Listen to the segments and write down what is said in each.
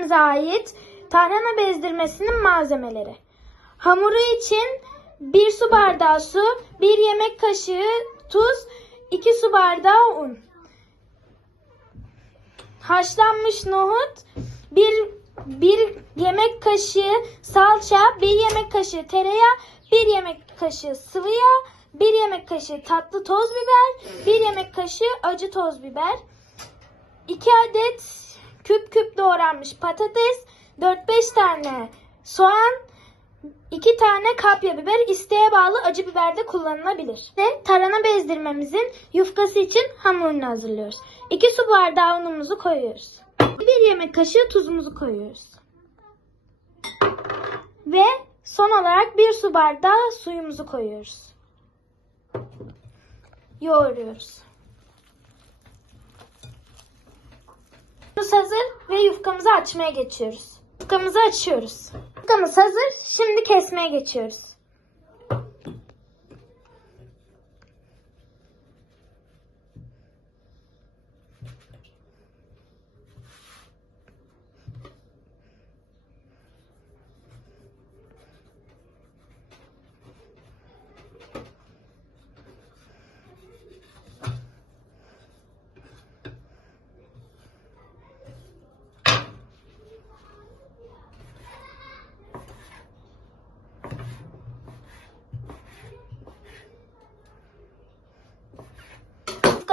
yöremize ait tarhana bezdirmesinin malzemeleri. Hamuru için 1 su bardağı su, 1 yemek kaşığı tuz, 2 su bardağı un. Haşlanmış nohut, 1 1 yemek kaşığı salça, 1 yemek kaşığı tereyağı, 1 yemek kaşığı sıvı yağ, 1 yemek kaşığı tatlı toz biber, 1 yemek kaşığı acı toz biber, 2 adet küp küp doğranmış patates, 4-5 tane soğan, 2 tane kapya biber, isteğe bağlı acı biber de kullanılabilir. Ve tarhana bezdirmemizin yufkası için hamurunu hazırlıyoruz. 2 su bardağı unumuzu koyuyoruz. 1 yemek kaşığı tuzumuzu koyuyoruz. Ve son olarak 1 su bardağı suyumuzu koyuyoruz. Yoğuruyoruz. Yufkamız hazır ve yufkamızı açmaya geçiyoruz. Yufkamızı açıyoruz. Yufkamız hazır. Şimdi kesmeye geçiyoruz.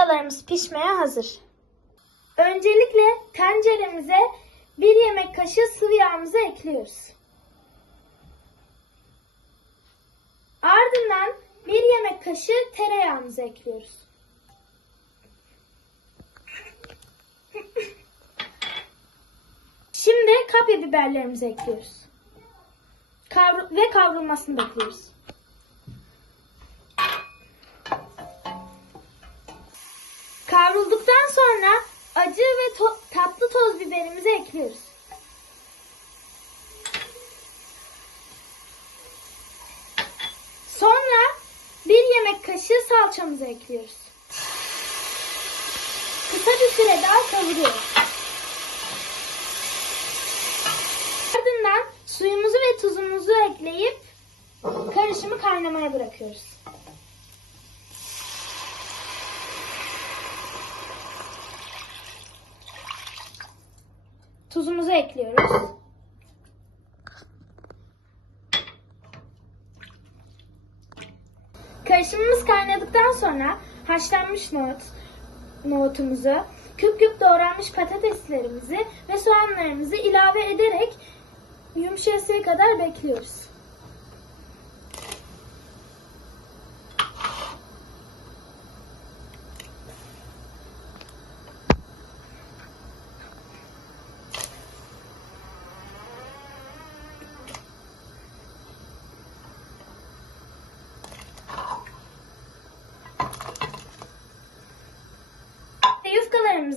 Yufkalarımız pişmeye hazır. Öncelikle tenceremize bir yemek kaşığı sıvı yağımızı ekliyoruz. Ardından bir yemek kaşığı tereyağımızı ekliyoruz. Şimdi kapya biberlerimizi ekliyoruz. Kavru- ve kavrulmasını bekliyoruz. Tatlı toz biberimizi ekliyoruz. Sonra bir yemek kaşığı salçamızı ekliyoruz. Kısa bir süre daha kavuruyoruz. Ardından suyumuzu ve tuzumuzu ekleyip karışımı kaynamaya bırakıyoruz. Tuzumuzu ekliyoruz. Karışımımız kaynadıktan sonra haşlanmış nohut, nohutumuzu, küp küp doğranmış patateslerimizi ve soğanlarımızı ilave ederek yumuşayasıya kadar bekliyoruz.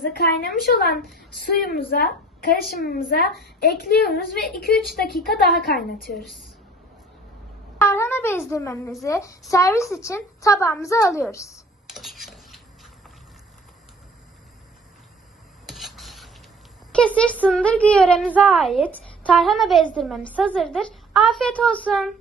Ve Kaynamış olan suyumuza, karışımımıza ekliyoruz ve 2-3 dakika daha kaynatıyoruz. Tarhana bezdirmemizi servis için tabağımıza alıyoruz. Kesir Sındırgı yöremize ait tarhana bezdirmemiz hazırdır. Afiyet olsun.